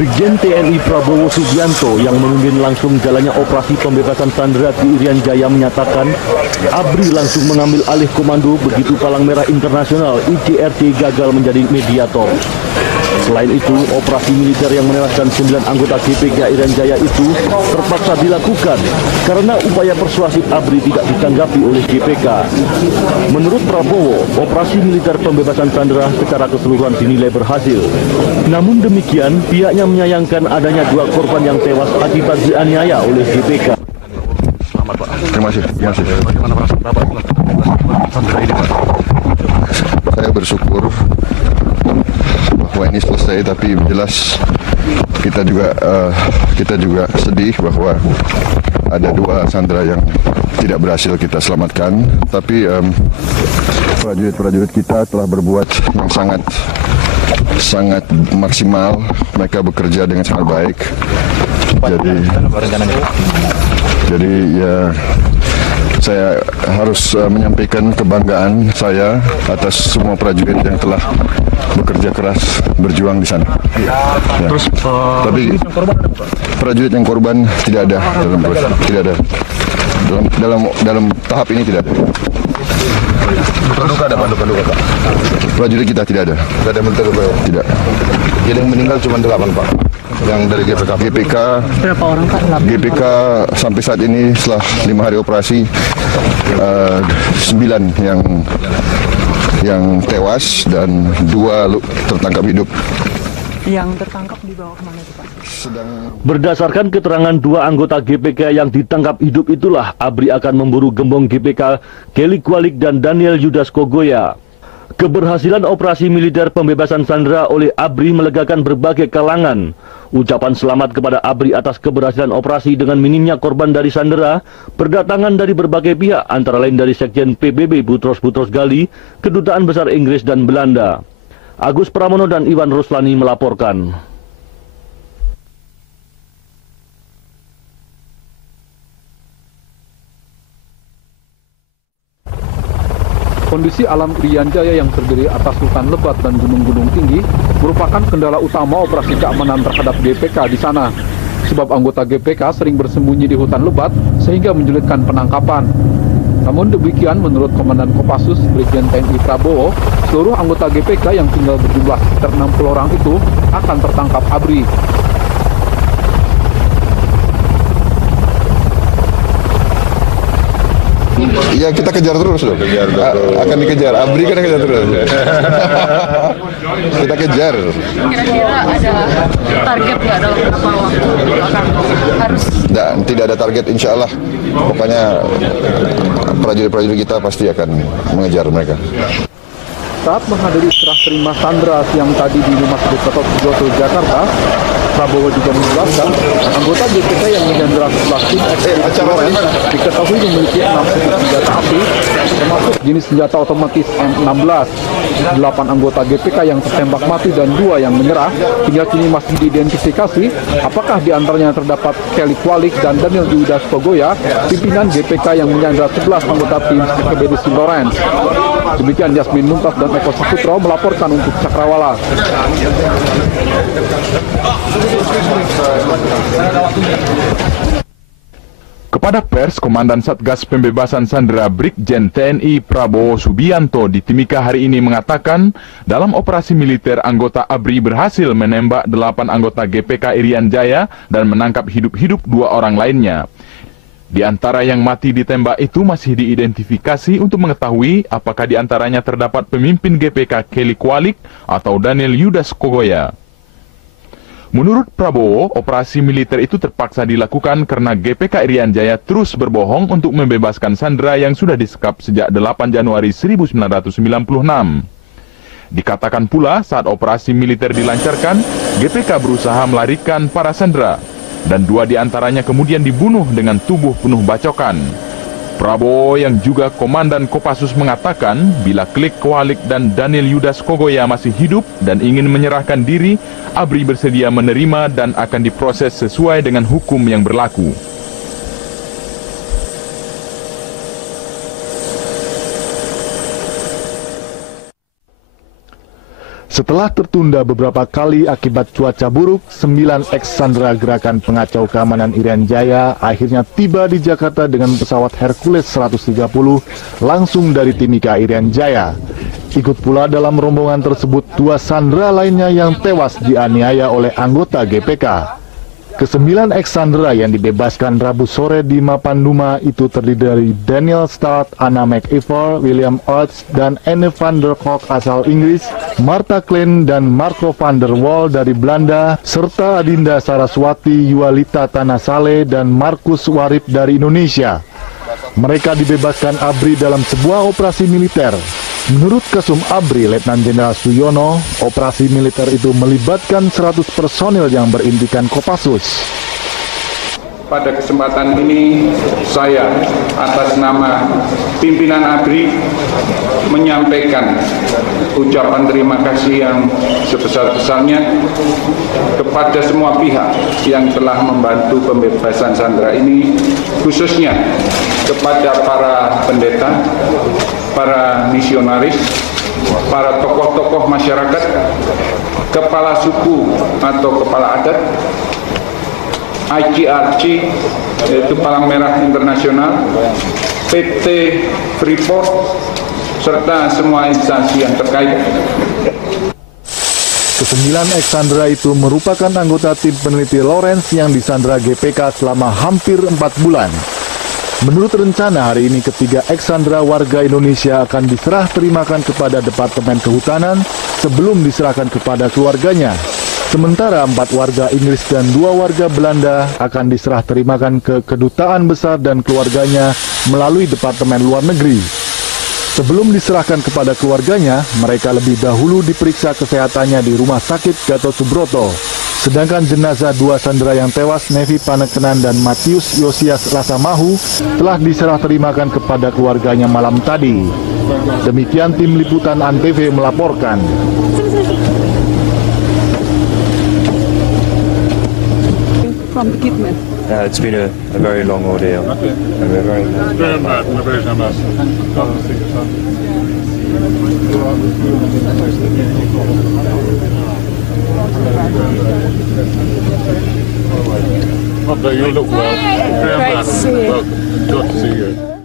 Brigjen TNI Prabowo Subianto yang memimpin langsung jalannya operasi pembebasan sandera di Irian Jaya menyatakan ABRI langsung mengambil alih komando begitu Palang Merah Internasional ICRC gagal menjadi mediator. Selain itu, operasi militer yang menewaskan 9 anggota GPK Irian Jaya itu terpaksa dilakukan karena upaya persuasif ABRI tidak ditanggapi oleh GPK. Menurut Prabowo, operasi militer pembebasan sandera secara keseluruhan dinilai berhasil. Namun demikian, pihaknya menyayangkan adanya 2 korban yang tewas akibat dianiaya oleh GPK. Selamat Pak. Terima kasih. Bagaimana perasaan Bapak sandera ini Pak? Saya bersyukur bahwa ini selesai, tapi jelas kita juga sedih bahwa ada 2 sandera yang tidak berhasil kita selamatkan. Tapi prajurit-prajurit kita telah berbuat yang sangat maksimal. Mereka bekerja dengan sangat baik. Jadi ya, saya harus menyampaikan kebanggaan saya atas semua prajurit yang telah bekerja keras berjuang di sana. Ya. Terus Tapi prajurit yang korban tidak ada dalam tahap ini tidak ada. Luka ada Pak? Prajurit kita tidak ada. Tidak ada luka ya? Tidak. Jadi yang meninggal cuma 8 Pak. Yang dari GPK. Berapa orang Pak? GPK sampai saat ini setelah 5 hari operasi 9 yang tewas dan 2 tertangkap hidup. Yang tertangkap dibawa kemana itu Pak? Berdasarkan keterangan 2 anggota GPK yang ditangkap hidup itulah ABRI akan memburu gembong GPK Kelly Kualik dan Daniel Yudas Kogoya. Keberhasilan operasi militer pembebasan sandera oleh ABRI melegakan berbagai kalangan. Ucapan selamat kepada ABRI atas keberhasilan operasi dengan minimnya korban dari sandera berdatangan dari berbagai pihak, antara lain dari Sekjen PBB Boutros Ghali, Kedutaan Besar Inggris dan Belanda. Agus Pramono dan Iwan Ruslani melaporkan. Kondisi alam Irian Jaya yang terdiri atas hutan lebat dan gunung-gunung tinggi merupakan kendala utama operasi keamanan terhadap GPK di sana. Sebab anggota GPK sering bersembunyi di hutan lebat sehingga menyulitkan penangkapan. Namun demikian, menurut Komandan Kopassus Brigjen TNI Prabowo, seluruh anggota GPK yang tinggal berjumlah sekitar 60 orang itu akan tertangkap ABRI. Ya, kita kejar terus loh. Akan dikejar. ABRI kan kejar terus. Kita kejar. Kira-kira ada target nggak dalam berapa waktu akan harus? Tidak ada target, insya Allah. Pokoknya prajurit-prajurit kita pasti akan mengejar mereka. Saat menghadiri serah terima sandera siang tadi di Rumah Sakit Gatot Subroto, Jakarta, Prabowo juga menjelaskan anggota GPK yang menyandera 11 tim Florence diketahui memiliki 6 senjata api, termasuk jenis senjata otomatis M16. 8 anggota GPK yang tertembak mati dan 2 yang menyerah hingga kini masih diidentifikasi apakah di antaranya terdapat Kelly Kualik dan Daniel Yudas Kogoya, pimpinan GPK yang menyandera 11 anggota tim Ekspedisi Florence. Demikian Yasmin Muntas dan Eko Saputro melaporkan untuk Cakrawala. Kepada pers, Komandan Satgas Pembebasan Sandera Brigjen TNI Prabowo Subianto di Timika hari ini mengatakan, dalam operasi militer anggota ABRI berhasil menembak 8 anggota GPK Irian Jaya dan menangkap hidup-hidup 2 orang lainnya. Di antara yang mati ditembak itu masih diidentifikasi untuk mengetahui apakah di antaranya terdapat pemimpin GPK Kelly Kualik atau Daniel Yudas Kogoya. Menurut Prabowo, operasi militer itu terpaksa dilakukan karena GPK Irian Jaya terus berbohong untuk membebaskan sandera yang sudah disekap sejak 8 Januari 1996. Dikatakan pula saat operasi militer dilancarkan, GPK berusaha melarikan para sandera, dan 2 di antaranya kemudian dibunuh dengan tubuh penuh bacokan. Prabowo yang juga Komandan Kopassus mengatakan bila Kelly Kualik dan Daniel Yudas Kogoya masih hidup dan ingin menyerahkan diri, ABRI bersedia menerima dan akan diproses sesuai dengan hukum yang berlaku. Setelah tertunda beberapa kali akibat cuaca buruk, 9 ex-sandera gerakan pengacau keamanan Irian Jaya akhirnya tiba di Jakarta dengan pesawat Hercules 130 langsung dari Timika Irian Jaya. Ikut pula dalam rombongan tersebut 2 sandera lainnya yang tewas dianiaya oleh anggota GPK. Ke-9 ex-sandera yang dibebaskan Rabu sore di Mapanduma itu terdiri dari Daniel Start, Anna McIver, William Oates, dan Anne van der Kolk asal Inggris, Martha Klein dan Marco van der Wal dari Belanda, serta Adinda Saraswati, Yualita Tanasale, dan Markus Warip dari Indonesia. Mereka dibebaskan ABRI dalam sebuah operasi militer. Menurut Kasum ABRI, Letnan Jenderal Suyono, operasi militer itu melibatkan 100 personil yang berintikan Kopassus. Pada kesempatan ini, saya atas nama pimpinan ABRI menyampaikan ucapan terima kasih yang sebesar-besarnya kepada semua pihak yang telah membantu pembebasan sandera ini, khususnya kepada para pendeta, para misionaris, para tokoh-tokoh masyarakat, kepala suku atau kepala adat, ICRC, yaitu Palang Merah Internasional, PT Freeport, serta semua instansi yang terkait. Ke-9 ex-sandera itu merupakan anggota tim peneliti Lawrence yang disandera GPK selama hampir 4 bulan. Menurut rencana, hari ini ketiga ex-sandera warga Indonesia akan diserah terimakan kepada Departemen Kehutanan sebelum diserahkan kepada keluarganya. Sementara 4 warga Inggris dan 2 warga Belanda akan diserah terimakan ke Kedutaan Besar dan keluarganya melalui Departemen Luar Negeri. Sebelum diserahkan kepada keluarganya, mereka lebih dahulu diperiksa kesehatannya di Rumah Sakit Gatot Subroto. Sedangkan jenazah 2 sandera yang tewas, Nevi Panekenan dan Matius Yosias Rasamahu, telah diserah terimakan kepada keluarganya malam tadi. Demikian tim liputan ANTV melaporkan. From the kidman. It's been a very long ordeal. Okay. And we're very You look well. Very much. Welcome. Good to see you.